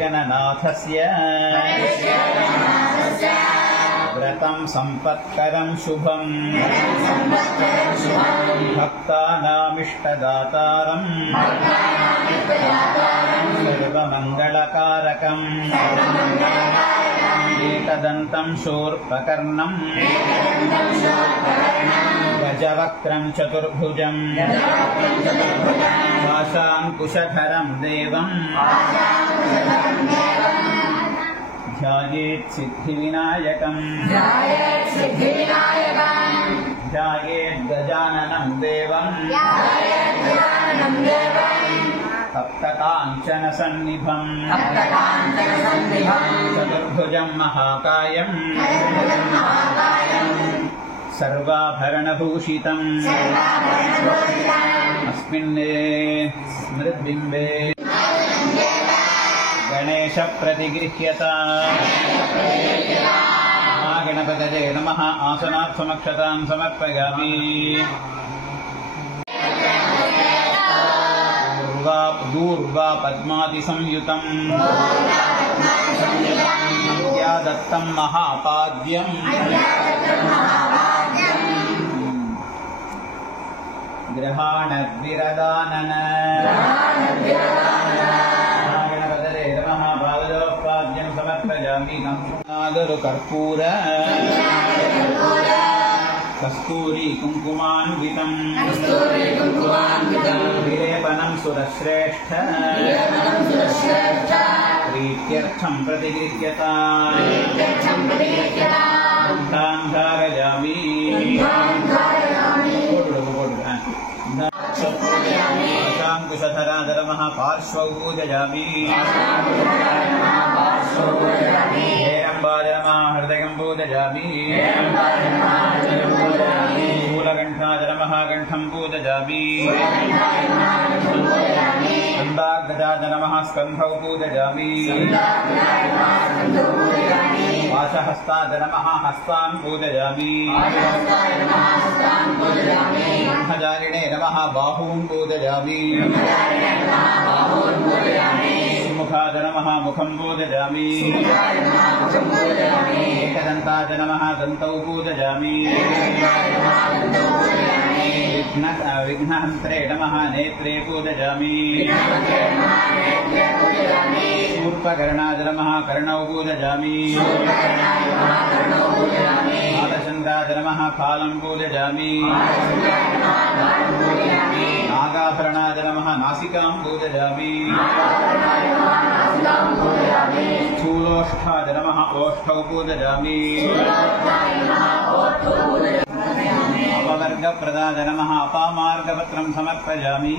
गणनाथस्य व्रतं संपत्करं शुभं भक्तानामिष्टदातारं सर्वमङ्गलकारकं एकदन्तं शूर्पकर्णं गजवक्त्रं चतुर्भुजं पाशाङ्कुशधरं देवं ध्यायेत् सिद्धिविनायकं ध्यायेत् गजाननं देवं सप्तकाञ्चनसन्निभं चतुर्भुजं महाकायं सर्वाभरणभूषितं अस्मिन् स्मृद्बिम्बे गणेश प्रतिगृह्यता महागणपतये नमः। आसनार्थमक्षतां समर्पयामि। दूर्वा पद्मादिसंयुतं विद्यादत्तं महापाद्यं ग्रहाणद्विरदानन गणपतये नमः। पादोपाद्यं समर्पयामि। नागरुकर्पूर कस्तूरी कुङ्कुमान्वितं विलेपनं सुरश्रेष्ठ प्रीत्यर्थं प्रतिगृह्यता गन्धां धारयामि। शाङ्कुशधराधरमः पार्श्वौ पूजयामि। हेरम्बाय नमः हृदयं पूजयामि। मूलकण्ठाय नमः कण्ठं पूजयामि। स्कन्धाग्रजाय नमः स्कन्धौ पूजयामि। पाशहस्ताय नमः हस्तान् पूजयामि। ब्रह्मचारिणे नमः बाहून् पूजयामि। मुखाय नमः मुखं पूजयामि। एकदन्ताय नमः दन्तौ पूजयामि। विघ्नहन्त्रे नमः नेत्रे पूजयामि। शूर्पकर्णाय नमः कर्णौ पूजयामि। बालचन्द्राय नमः फालं पूजयामि। नागाभरणाय नमः नासिकां पूजयामि। स्थूलोष्ठाय नमः ओष्ठौ पूजयामि। अपवर्गप्रदाय नमः अपामार्गपत्रं समर्पयामि।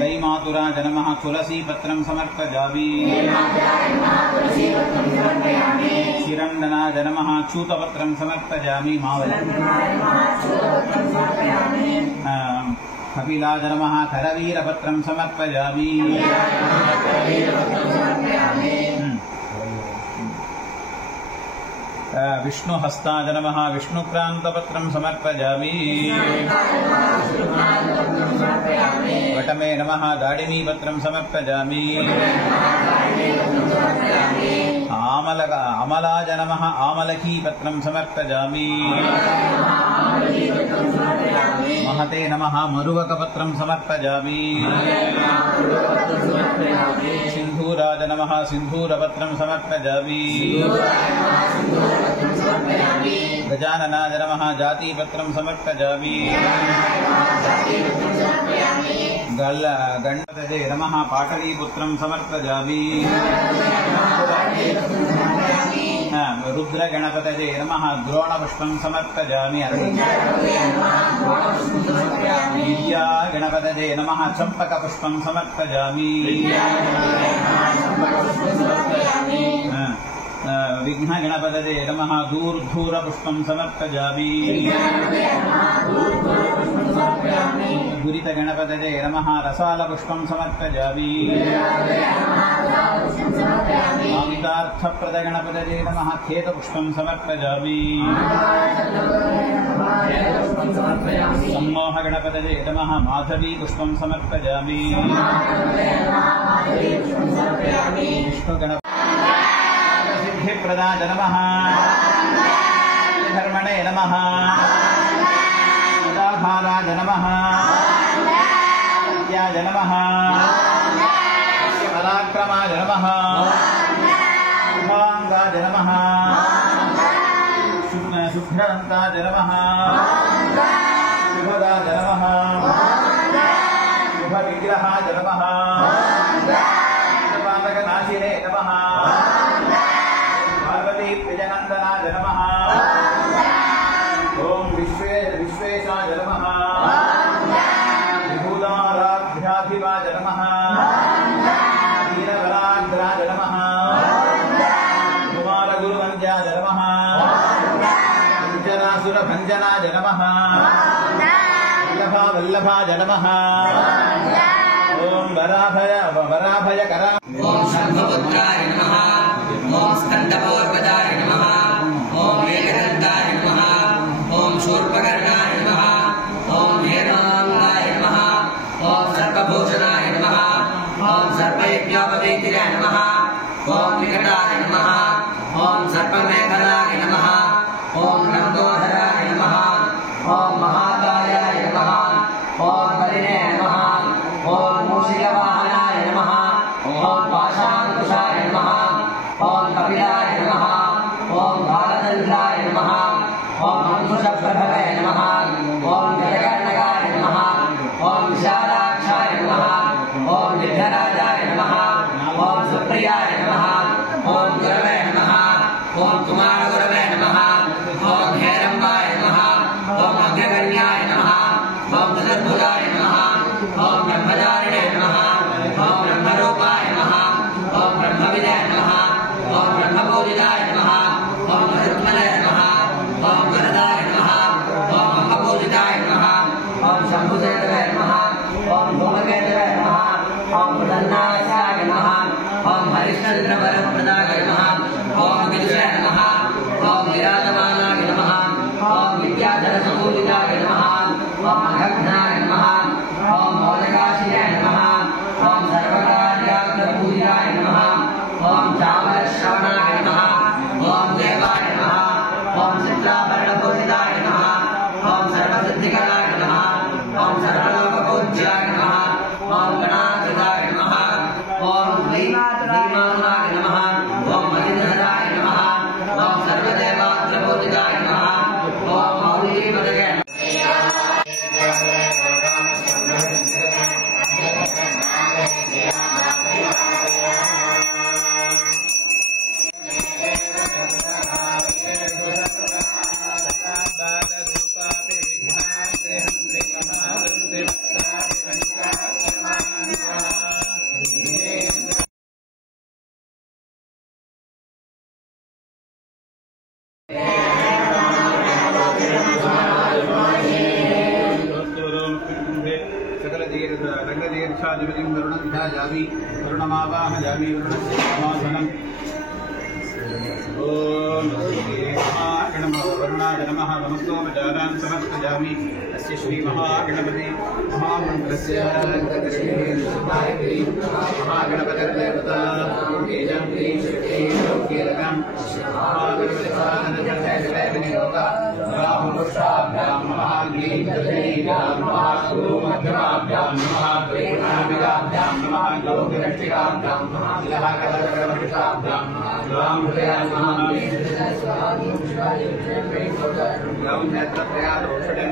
दैमातुराय नमः तुलसीपत्रं समर्पयामि। शिरन्दनाय नमः चूतपत्रं समर्पयामि। कपिलाय नमः करवीरपत्रं समर्पयामि। विष्णुहस्ताय नमः विष्णुक्रान्तपत्रं समर्पयामि। वटमे नमः दाडिमीपत्रं समर्पयामि। अमलाय नमः आमलकीपत्रं समर्पयामि। महते नमः मरुवकपत्रं समर्पयामि। सिन्धूराय नमः सिन्धूरपत्रं समर्पयामि। गजाननाय नमः जातिपत्रं समर्पयामि। गणपतये नमः पाटलीपुत्रं समर्पयामि। रुद्रगणपतये नमः द्रोणपुष्पं समर्पयामि। विद्यागणपतये नमः चम्पकपुष्पं समर्पयामि। विघ्नगणपतये नमः दूर्धूरपुष्पं समर्पयामि। दुरितगणपतये नमः रसालपुष्पं समर्पयामि। आमितार्थप्रदगणपतये नमः खेतपुष्पं समर्पयामि। सम्मोहगणपतये नमः माधवीपुष्पं समर्पयामि। विष्णुगणपतिप्रदाय नमः। धर्मणे नमः। सदाभाराय नमः। सत्याय नमः। पराक्रमाय नमः। शुभांगाय नमः। शुभ्रदन्ताय नमः। शुभदाय नमः। शुभविग्रहाय नमः। शुभपातकनाशिने नमः। पार्वतीप्रियनन्दनाय नमः। ओम विश्वेशाय नमः। विभूताराध्याधिपाय नमः। वीरबलाग्राय नमः। कुमारगुरुवन्द्याय नमः। भञ्जनासुरभञ्जनाय नमः। वल्लभाय नमः। ओम वराभयकरा। ओम शंभपुत्राय नमः। ओम स्कन्दपूर्वदाय नमः। ओम एकदन्ताय नमः। ओम शूर्पकर्णाय नमः। ओम हेमाङ्गाय नमः। ओम सर्पभूषणाय नमः। ओम सर्पयज्ञोपवीतिराय नमः। ओम विकटाय नमः। ओम सर्पमेखलाय नमः। ओम लम्बोदराय नमः। ओम महाकायाय नमः। ओम बलिने नमः। ओम मूषिकवाहनाय नमः। ओम पाशाङ्कुशाय नमः। ओम कपिलाय नमः। ओम बालचन्द्राय नमः। ओम अंकुशप्रभवे नमः। ओम जयकर्णकाय नमः। ओम विशालाक्षाय नमः। ओम विघ्नराजाय नमः। ओम सुप्रियाय नमः। ओम गुरवे नमः। ओम कुमारगुरवे नमः। ओम हेरम्बाय नमः। ओम अग्रगण्याय नमः। ओम चतुर्भुजाय नमः। ओम ब्रह्मचारिणे नमः। ओम ब्रह्मरूपाय नमः। ओम ब्रह्मविदे नमः। ओम ब्रह्मपूजिताय नमः। ओम मरुत्मने नमः। ओम वरदाय नमः। ओम अम्बपूजिताय नमः। ओम शम्भुदेवे नमः। ओम धूमकेतवे नमः। ओम प्रसन्नाय नमः। ओम हरिश्चन्द्रवरप्रदाय नमः। ओम विदुषे नमः। ओम विराजमानाय नमः। ओम विद्याधरसपूजिताय नमः। ओम अघघ्नाय नमः। ओम मौलिकाशिने नमः। ओम सर्वकार्यार्थपूजिताय नमः। ओम चामरश्रवणाय नमः। ओम देवाय नमः। ओम चित्राभरणपूजिताय नमः। ओम सर्वसिद्धिकराय नमः। ओम सर्वलोकपूज्याय नमः। ओम गणाधिताय नमः। ओम श्रीमानाय नमः। ओम मदिधराय नमः। ओम सर्वदेवात्रपूजिताय नमः। ओम मौलीपदये नमः। रंगदीर्घाधिपतिं वरुणं ध्यायामि वरुणमावाहयामि वरुणस्य समासनम् ओम वरुणाय नमः नमस्तोपचारान् समर्पयामि अस्य श्री महागणपति महामन्त्रस्य महागणपतिर्देवता तेजं ह्रीं श्रीं कीलकं महागणपतिसाधनजनैर्विनियोगा रामपुरुषाभ्यां महाग्रीं दशैभ्यां नमः गुरुमध्यमाभ्यां नमः द्वैताभिराभ्यां नमः गौरक्षिकाभ्यां नमः लहकलकलमृषाभ्यां राम हृदयाय नमः राम नेत्रत्रयादोषणे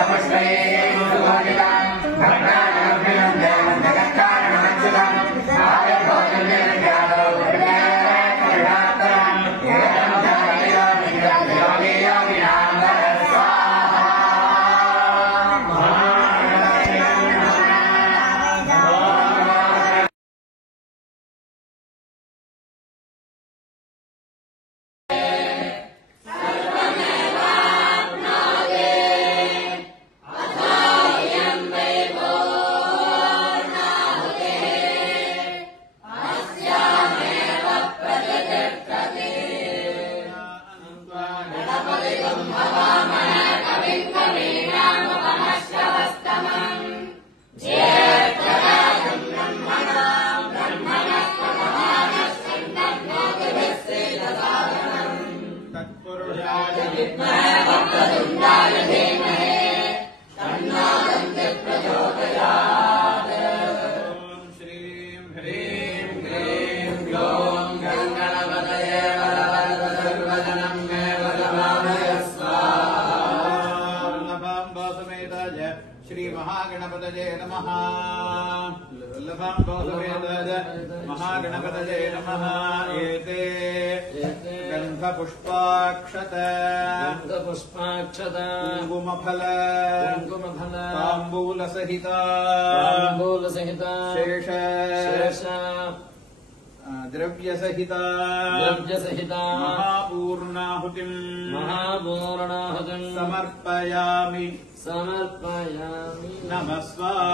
Namaste. श्री महागणपतये नमः। महागणपतये नमः। एते गन्धपुष्पाक्षत कुङ्कुमफल ताम्बूलसहित शेष द्रव्यसहित महापूर्णाहुतिम् समर्पयामि नमः स्वाहा।